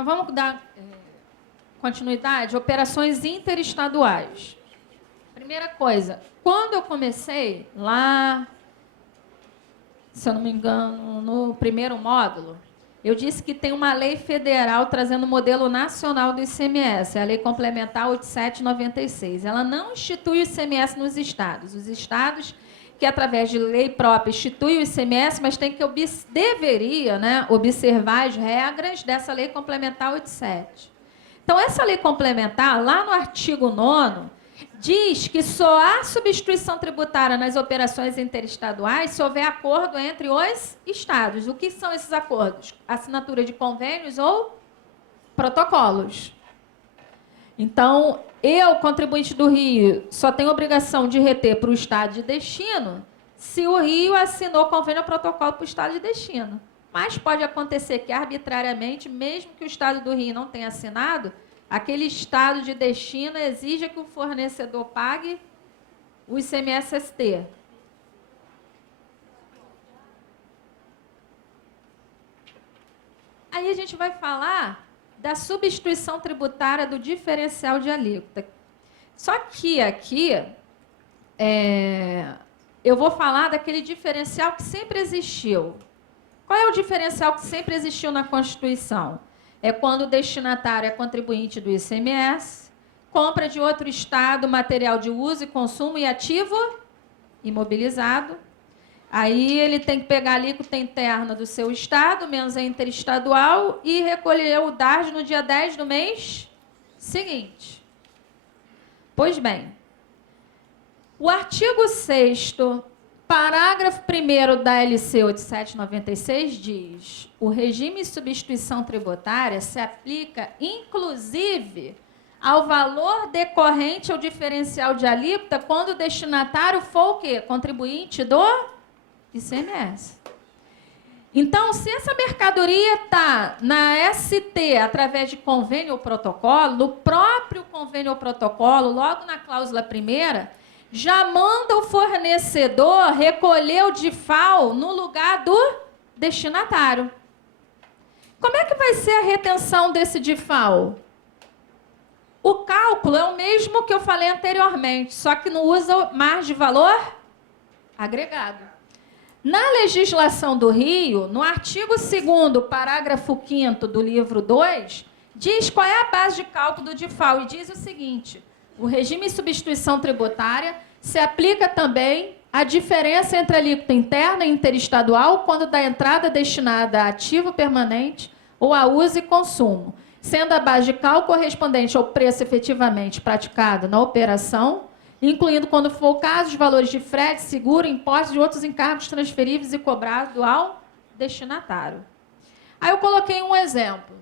Então, vamos dar continuidade. Operações interestaduais. Primeira coisa, quando eu comecei lá, se eu não me engano, no primeiro módulo, eu disse que tem uma lei federal trazendo o modelo nacional do ICMS, a Lei Complementar 8796. Ela não institui o ICMS nos estados. Os estados que, através de lei própria, instituem o ICMS, mas tem que deveria, né, observar as regras dessa Lei Complementar 87. Então, essa lei complementar, lá no artigo 9º, diz que só há substituição tributária nas operações interestaduais se houver acordo entre os estados. O que são esses acordos? Assinatura de convênios ou protocolos. Então, eu, contribuinte do Rio, só tenho obrigação de reter para o estado de destino se o Rio assinou convênio ou protocolo para o estado de destino. Mas pode acontecer que, arbitrariamente, mesmo que o estado do Rio não tenha assinado, aquele estado de destino exija que o fornecedor pague o ICMS-ST. Aí a gente vai falar da substituição tributária do diferencial de alíquota. Só que aqui eu vou falar daquele diferencial que sempre existiu. Qual é o diferencial que sempre existiu na Constituição? É quando o destinatário é contribuinte do ICMS, compra de outro estado material de uso e consumo e ativo imobilizado. Aí ele tem que pegar a alíquota interna do seu estado, menos a interestadual, e recolher o DARS no dia 10 do mês seguinte. Pois bem, o artigo 6º, parágrafo 1º da LC 8796 diz: o regime de substituição tributária se aplica, inclusive, ao valor decorrente ao diferencial de alíquota quando o destinatário for o quê? Contribuinte do ICMS. Então, se essa mercadoria está na ST através de convênio ou protocolo, no próprio convênio ou protocolo, logo na cláusula 1ª, já manda o fornecedor recolher o DIFAL no lugar do destinatário. Como é que vai ser a retenção desse DIFAL? O cálculo é o mesmo que eu falei anteriormente, só que não usa margem de valor agregado. Na legislação do Rio, no artigo 2º, parágrafo 5º do livro 2, diz qual é a base de cálculo do DIFAL e diz o seguinte: o regime de substituição tributária se aplica também à diferença entre a alíquota interna e interestadual quando da entrada destinada a ativo permanente ou a uso e consumo, sendo a base de cálculo correspondente ao preço efetivamente praticado na operação, incluindo, quando for o caso, os valores de frete, seguro, impostos e outros encargos transferíveis e cobrados ao destinatário. Aí eu coloquei um exemplo.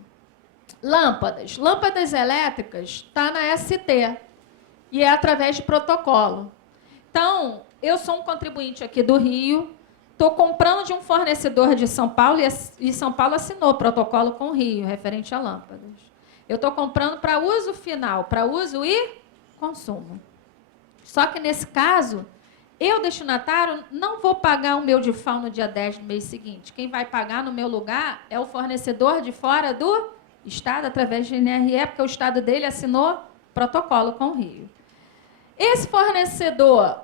Lâmpadas. Lâmpadas elétricas está na ST e é através de protocolo. Então, eu sou um contribuinte aqui do Rio, estou comprando de um fornecedor de São Paulo e São Paulo assinou protocolo com o Rio, referente a lâmpadas. Eu estou comprando para uso final, para uso e consumo. Só que, nesse caso, eu, destinatário, não vou pagar o meu DIFAL no dia 10 do mês seguinte. Quem vai pagar no meu lugar é o fornecedor de fora do estado, através de NRE, porque o estado dele assinou protocolo com o Rio. Esse fornecedor,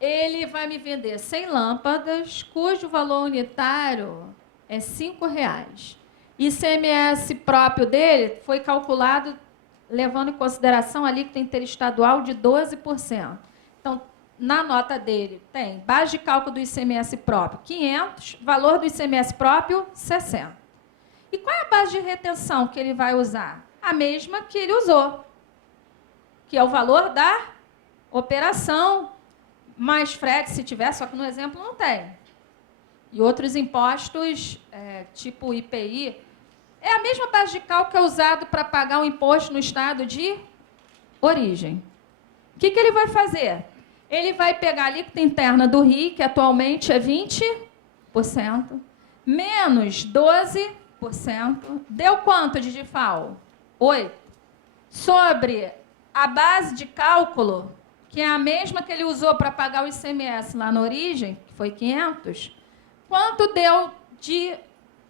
ele vai me vender 100 lâmpadas, cujo valor unitário é R$ 5,00. ICMS próprio dele foi calculado levando em consideração a alíquota interestadual de 12%. Então, na nota dele, tem base de cálculo do ICMS próprio, 500, valor do ICMS próprio, 60. E qual é a base de retenção que ele vai usar? A mesma que ele usou, que é o valor da operação, mais frete, se tiver, só que no exemplo não tem. E outros impostos, tipo IPI, é a mesma base de cálculo que é usado para pagar o imposto no estado de origem. O que ele vai fazer? Ele vai pegar a alíquota interna do Rio, que atualmente é 20%, menos 12%, deu quanto de DIFAL? 8%. Sobre a base de cálculo, que é a mesma que ele usou para pagar o ICMS lá na origem, que foi 500, quanto deu de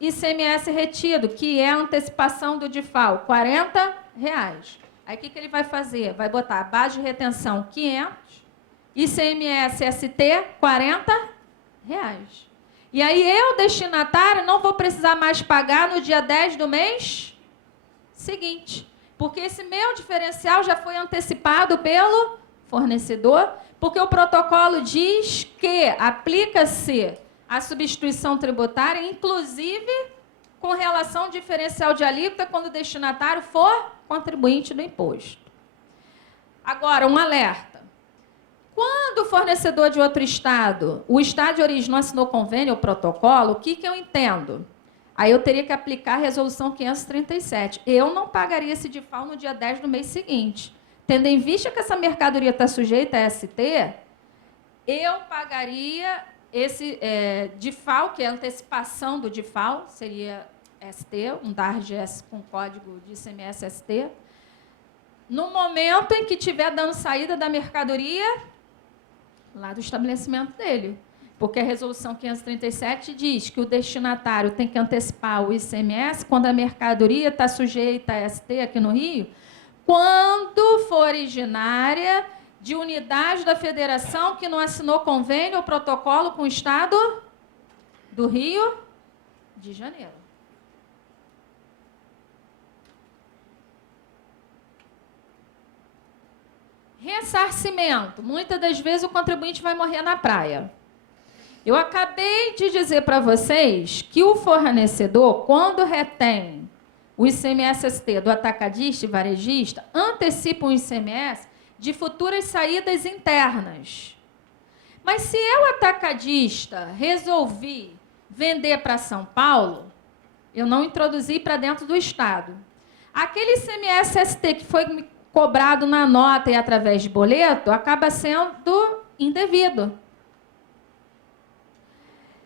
ICMS retido, que é a antecipação do DIFAL, R$ 40. Aí o que ele vai fazer? Vai botar a base de retenção 500, ICMS ST R$ 40. E aí eu, destinatário, não vou precisar mais pagar no dia 10 do mês seguinte. Porque esse meu diferencial já foi antecipado pelo fornecedor, porque o protocolo diz que aplica-se a substituição tributária, inclusive com relação ao diferencial de alíquota, quando o destinatário for contribuinte do imposto. Agora, um alerta. Quando o fornecedor de outro estado, o estado de origem não assinou convênio ou protocolo, o que eu entendo? Aí eu teria que aplicar a resolução 537. Eu não pagaria esse DIFAL no dia 10 do mês seguinte. Tendo em vista que essa mercadoria está sujeita a ST, eu pagaria esse DIFAL, que é a antecipação do DIFAL, seria ST, um DARGES com código de ICMS ST, no momento em que tiver dando saída da mercadoria lá do estabelecimento dele. Porque a resolução 537 diz que o destinatário tem que antecipar o ICMS quando a mercadoria está sujeita a ST aqui no Rio, quando for originária de unidade da federação que não assinou convênio ou protocolo com o Estado do Rio de Janeiro. Ressarcimento. Muitas das vezes o contribuinte vai morrer na praia. Eu acabei de dizer para vocês que o fornecedor, quando retém o ICMS-ST do atacadista e varejista, antecipa o ICMS de futuras saídas internas. Mas se eu, atacadista, resolvi vender para São Paulo, eu não introduzi para dentro do Estado. Aquele ICMS-ST que foi cobrado na nota e através de boleto, acaba sendo indevido.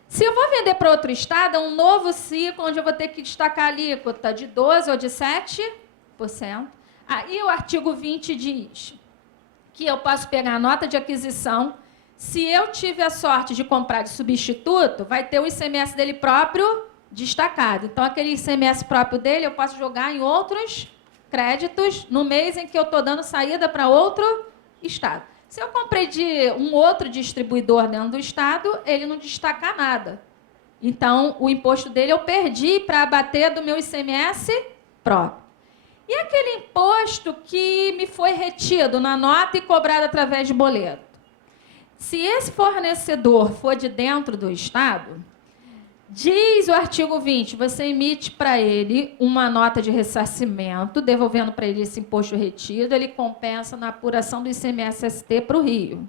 Se eu vou vender para outro estado, é um novo ciclo onde eu vou ter que destacar a alíquota de 12% ou de 7%. Aí o artigo 20 diz que eu posso pegar a nota de aquisição. Se eu tive a sorte de comprar de substituto, vai ter o ICMS dele próprio destacado. Então, aquele ICMS próprio dele eu posso jogar em outros créditos no mês em que eu estou dando saída para outro estado. Se eu comprei de um outro distribuidor dentro do estado, ele não destaca nada. Então, o imposto dele eu perdi para abater do meu ICMS próprio. E aquele imposto que me foi retido na nota e cobrado através de boleto? Se esse fornecedor for de dentro do estado, diz o artigo 20, você emite para ele uma nota de ressarcimento, devolvendo para ele esse imposto retido, ele compensa na apuração do ICMS-ST para o Rio.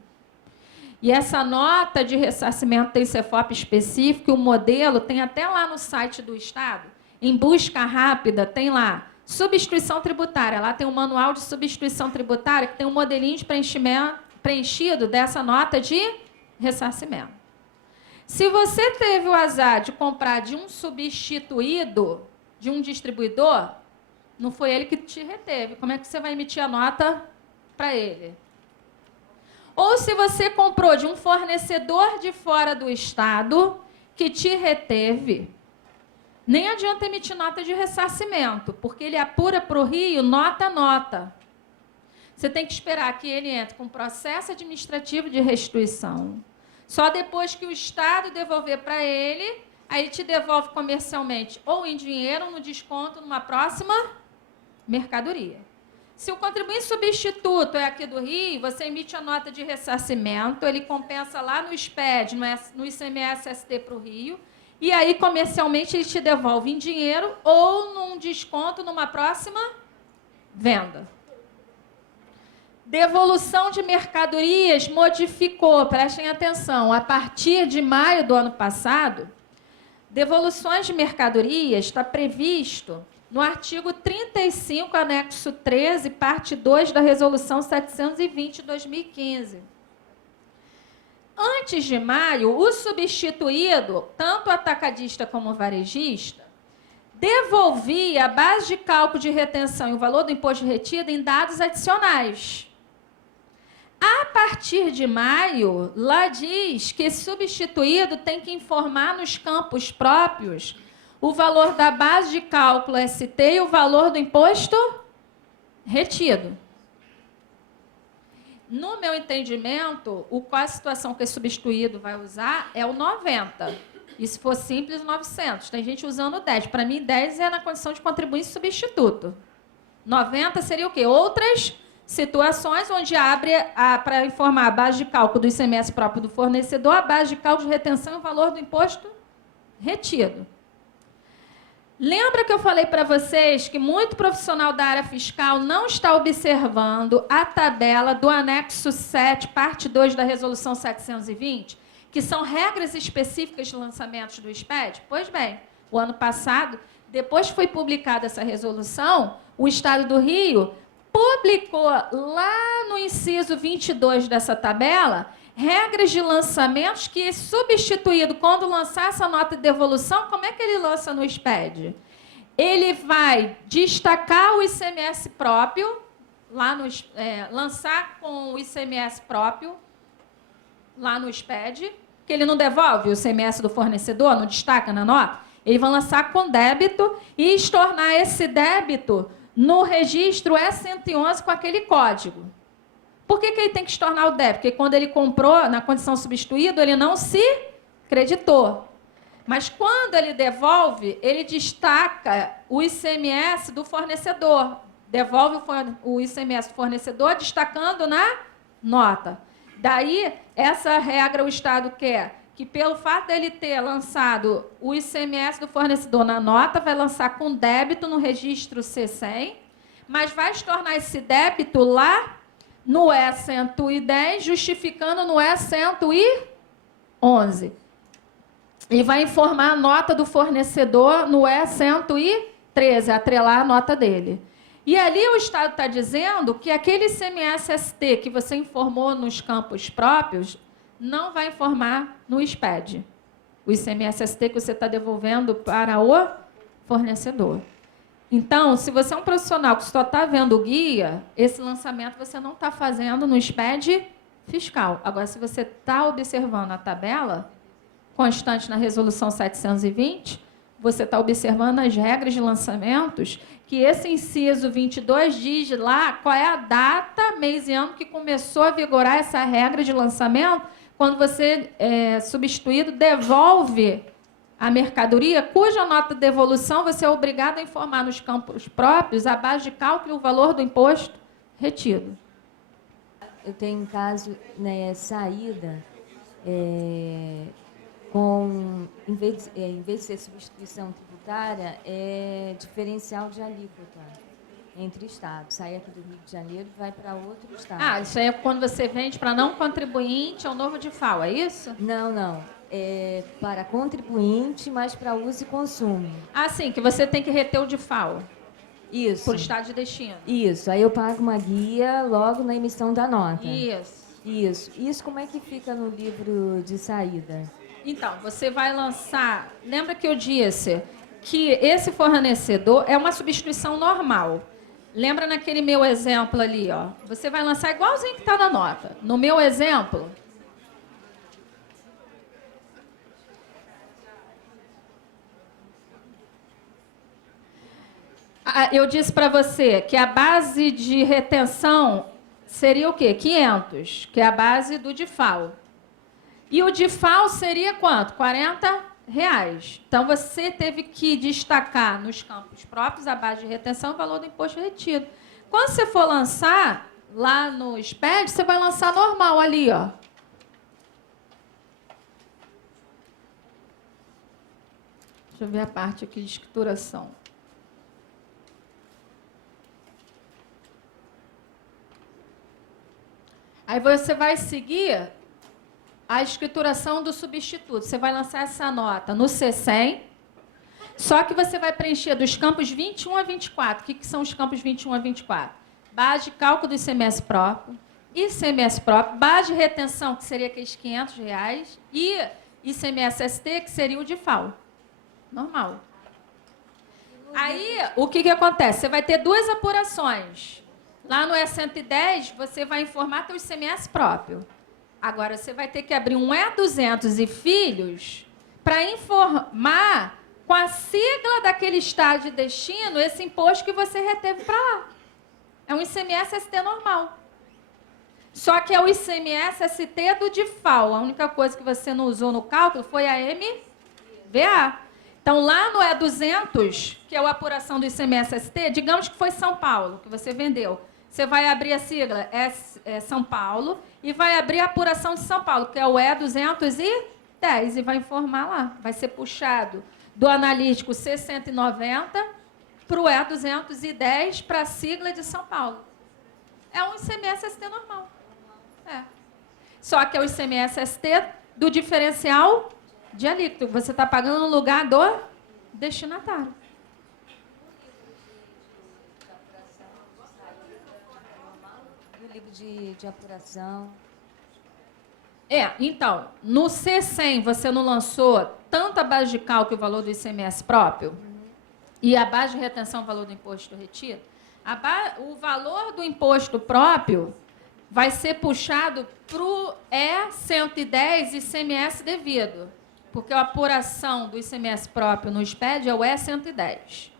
E essa nota de ressarcimento tem CEFOP específico, e o modelo tem até lá no site do Estado, em busca rápida, tem lá, substituição tributária, lá tem um manual de substituição tributária, que tem um modelinho de preenchido dessa nota de ressarcimento. Se você teve o azar de comprar de um substituído, de um distribuidor, não foi ele que te reteve. Como é que você vai emitir a nota para ele? Ou se você comprou de um fornecedor de fora do estado que te reteve, nem adianta emitir nota de ressarcimento, porque ele apura para o Rio nota a nota. Você tem que esperar que ele entre com processo administrativo de restituição. Só depois que o Estado devolver para ele, aí te devolve comercialmente, ou em dinheiro, ou no desconto, numa próxima mercadoria. Se o contribuinte substituto é aqui do Rio, você emite a nota de ressarcimento, ele compensa lá no SPED, no ICMS-ST para o Rio, e aí, comercialmente, ele te devolve em dinheiro ou num desconto numa próxima venda. Devolução de mercadorias modificou, prestem atenção, a partir de maio do ano passado, devoluções de mercadorias está previsto no artigo 35, anexo 13, parte 2 da Resolução 720 de 2015. Antes de maio, o substituído, tanto atacadista como varejista, devolvia a base de cálculo de retenção e o valor do imposto retido em dados adicionais. A partir de maio, lá diz que esse substituído tem que informar nos campos próprios o valor da base de cálculo ST e o valor do imposto retido. No meu entendimento, qual a situação que esse substituído vai usar é o 90. E se for simples, 900. Tem gente usando 10. Para mim, 10 é na condição de contribuinte substituto. 90 seria o quê? Outras situações onde abre, para informar a base de cálculo do ICMS próprio do fornecedor, a base de cálculo de retenção e o valor do imposto retido. Lembra que eu falei para vocês que muito profissional da área fiscal não está observando a tabela do anexo 7, parte 2 da Resolução 720, que são regras específicas de lançamentos do SPED? Pois bem, o ano passado, depois que foi publicada essa resolução, o Estado do Rio publicou lá no inciso 22 dessa tabela regras de lançamentos que, substituído, quando lançar essa nota de devolução, como é que ele lança no SPED? Ele vai destacar o ICMS próprio, lá no, lançar com o ICMS próprio, lá no SPED, que ele não devolve o ICMS do fornecedor, não destaca na nota, ele vai lançar com débito e estornar esse débito no registro E111 com aquele código. Por que ele tem que estornar o débito? Porque quando ele comprou, na condição substituída, ele não se creditou. Mas quando ele devolve, ele destaca o ICMS do fornecedor. Devolve o ICMS do fornecedor, destacando na nota. Daí, essa regra o Estado quer que, pelo fato dele ter lançado o ICMS do fornecedor na nota, vai lançar com débito no registro C100, mas vai estornar esse débito lá no E110, justificando no E111. E vai informar a nota do fornecedor no E113, atrelar a nota dele. E ali o Estado está dizendo que aquele ICMS-ST que você informou nos campos próprios não vai informar no SPED. O ICMS-ST que você está devolvendo para o fornecedor. Então, se você é um profissional que só está vendo o guia, esse lançamento você não está fazendo no SPED fiscal. Agora, se você está observando a tabela constante na Resolução 720, você está observando as regras de lançamentos, que esse inciso 22 diz lá qual é a data, mês e ano que começou a vigorar essa regra de lançamento, quando você, substituído, devolve a mercadoria, cuja nota de devolução você é obrigado a informar nos campos próprios a base de cálculo e o valor do imposto retido. Eu tenho um caso, né, saída, em vez de ser substituição tributária, é diferencial de alíquota entre estados. Sai aqui do Rio de Janeiro e vai para outro estado. Ah, isso aí é quando você vende para não contribuinte, é o novo DIFAL, é isso? Não, não. É para contribuinte, mas para uso e consumo. Ah, sim, que você tem que reter o DIFAL. Isso. Por estado de destino. Isso. Aí eu pago uma guia logo na emissão da nota. Isso. Isso. Isso como é que fica no livro de saída? Então, você vai lançar... Lembra que eu disse que esse fornecedor é uma substituição normal. Lembra naquele meu exemplo ali, ó? Você vai lançar igualzinho que está na nota. No meu exemplo... Eu disse para você que a base de retenção seria o quê? 500, que é a base do DIFAL. E o DIFAL seria quanto? R$40. Então, você teve que destacar nos campos próprios a base de retenção e o valor do imposto retido. Quando você for lançar lá no SPED, você vai lançar normal ali, ó. Deixa eu ver a parte aqui de escrituração. Aí você vai seguir a escrituração do substituto. Você vai lançar essa nota no C100, só que você vai preencher dos campos 21 a 24. O que são os campos 21 a 24? Base de cálculo do ICMS próprio, base de retenção, que seria aqueles R$500, e ICMS-ST, que seria o DIFAL. Normal. Aí, o que acontece? Você vai ter duas apurações. Lá no E110, você vai informar teu ICMS próprio. Agora, você vai ter que abrir um E200 e filhos para informar com a sigla daquele estado de destino, esse imposto que você reteve para lá. É um ICMS-ST normal. Só que é o ICMS-ST do DIFAL. A única coisa que você não usou no cálculo foi a MVA. Então, lá no E200, que é a apuração do ICMS-ST, digamos que foi São Paulo, que você vendeu. Você vai abrir a sigla São Paulo e vai abrir a apuração de São Paulo, que é o E210, e vai informar lá. Vai ser puxado do analítico C190 para o E210 para a sigla de São Paulo. É um ICMS-ST normal. É. Só que é o ICMS-ST do diferencial de alíquota, que você está pagando no lugar do destinatário. O livro de apuração. Então, no C100 você não lançou tanto a base de cálculo e o valor do ICMS próprio, e a base de retenção, o valor do imposto retido, o valor do imposto próprio vai ser puxado para o E110 ICMS devido, porque a apuração do ICMS próprio no SPED é o E110.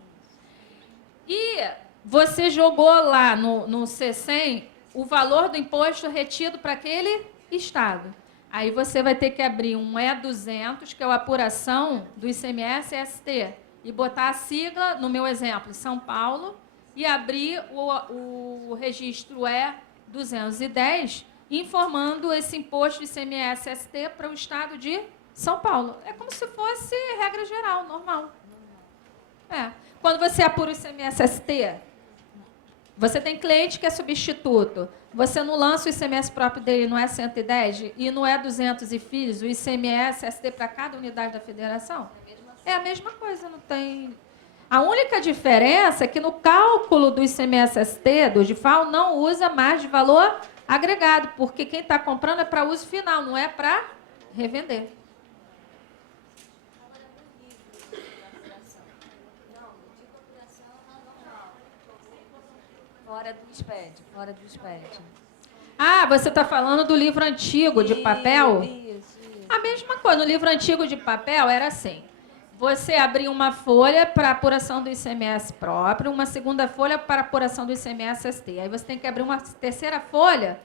E você jogou lá no C100 o valor do imposto retido para aquele estado. Aí você vai ter que abrir um E200, que é a apuração do ICMS-ST, e botar a sigla, no meu exemplo, São Paulo, e abrir o registro E210, informando esse imposto ICMS-ST para o estado de São Paulo. É como se fosse regra geral, normal. Quando você apura o ICMS-ST, você tem cliente que é substituto, você não lança o ICMS próprio dele no E110 e no E200 e filhos, o ICMS-ST para cada unidade da federação? É a mesma coisa, não tem... A única diferença é que no cálculo do ICMS-ST, do DIFAL, não usa mais de valor agregado, porque quem está comprando é para uso final, não é para revender. Fora do SPED, fora do SPED. Você está falando do livro antigo de papel? Isso. A mesma coisa, no livro antigo de papel era assim. Você abria uma folha para apuração do ICMS próprio, uma segunda folha para apuração do ICMS-ST. Aí você tem que abrir uma terceira folha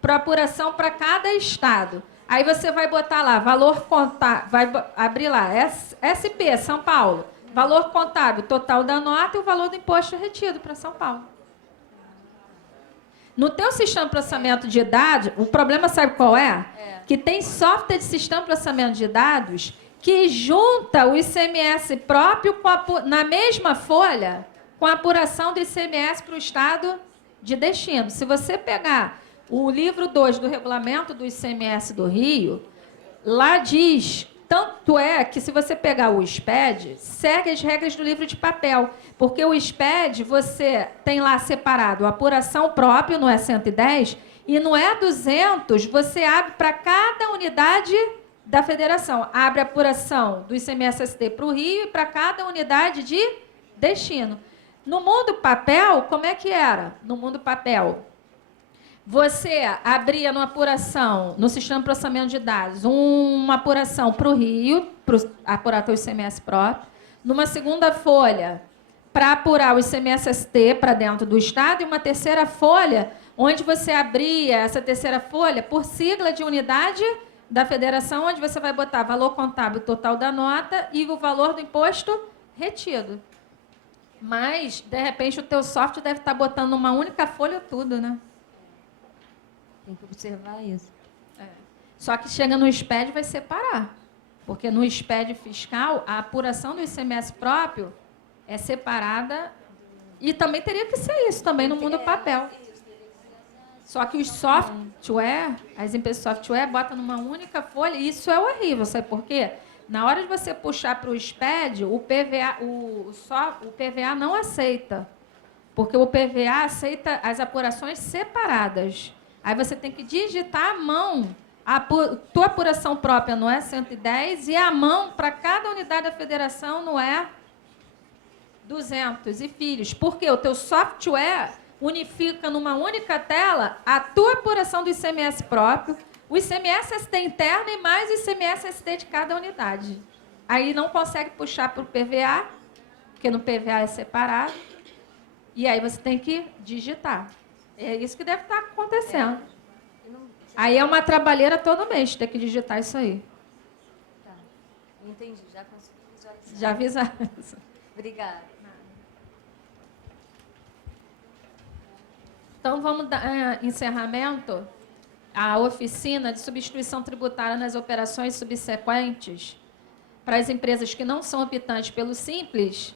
para apuração para cada estado. Aí você vai botar lá, valor contábil, vai abrir lá, SP, São Paulo. Valor contábil, total da nota e o valor do imposto retido para São Paulo. No teu sistema de processamento de dados, o problema sabe qual é? Que tem software de sistema de processamento de dados que junta o ICMS próprio na mesma folha com a apuração do ICMS para o estado de destino. Se você pegar o livro 2 do regulamento do ICMS do Rio, lá diz, tanto é que se você pegar o SPED, segue as regras do livro de papel, porque o SPED você tem lá separado a apuração própria no E110 e no E200 você abre para cada unidade da federação. Abre a apuração do ICMS-ST para o Rio e para cada unidade de destino. No mundo papel, como é que era? No mundo papel, você abria numa apuração, no sistema de processamento de dados, uma apuração para o Rio, para apurar o ICMS próprio, numa segunda folha, para apurar o ICMS-ST para dentro do estado, e uma terceira folha, onde você abria essa terceira folha por sigla de unidade da federação, onde você vai botar valor contábil total da nota e o valor do imposto retido. Mas, de repente, o teu software deve estar botando numa única folha tudo, né? Tem que observar isso. Só que chega no SPED vai separar. Porque no SPED fiscal, a apuração do ICMS próprio é separada e também teria que ser isso também no mundo papel. Só que os software, as empresas de software botam numa única folha e isso é horrível, sabe por quê? Na hora de você puxar para o SPED, o PVA não aceita, porque o PVA aceita as apurações separadas. Aí você tem que digitar à mão a tua apuração própria no E110 e à mão para cada unidade da federação no E200 e filhos. Porque o teu software unifica numa única tela a tua apuração do ICMS próprio, o ICMS-ST interno e mais o ICMS-ST de cada unidade. Aí não consegue puxar para o PVA, porque no PVA é separado. E aí você tem que digitar. É isso que deve estar acontecendo. Aí é uma trabalheira todo mês ter que digitar isso aí. Tá. Entendi, já consegui visualizar. Já avisa. Obrigada. Então, vamos dar encerramento à oficina de substituição tributária nas operações subsequentes para as empresas que não são optantes pelo Simples.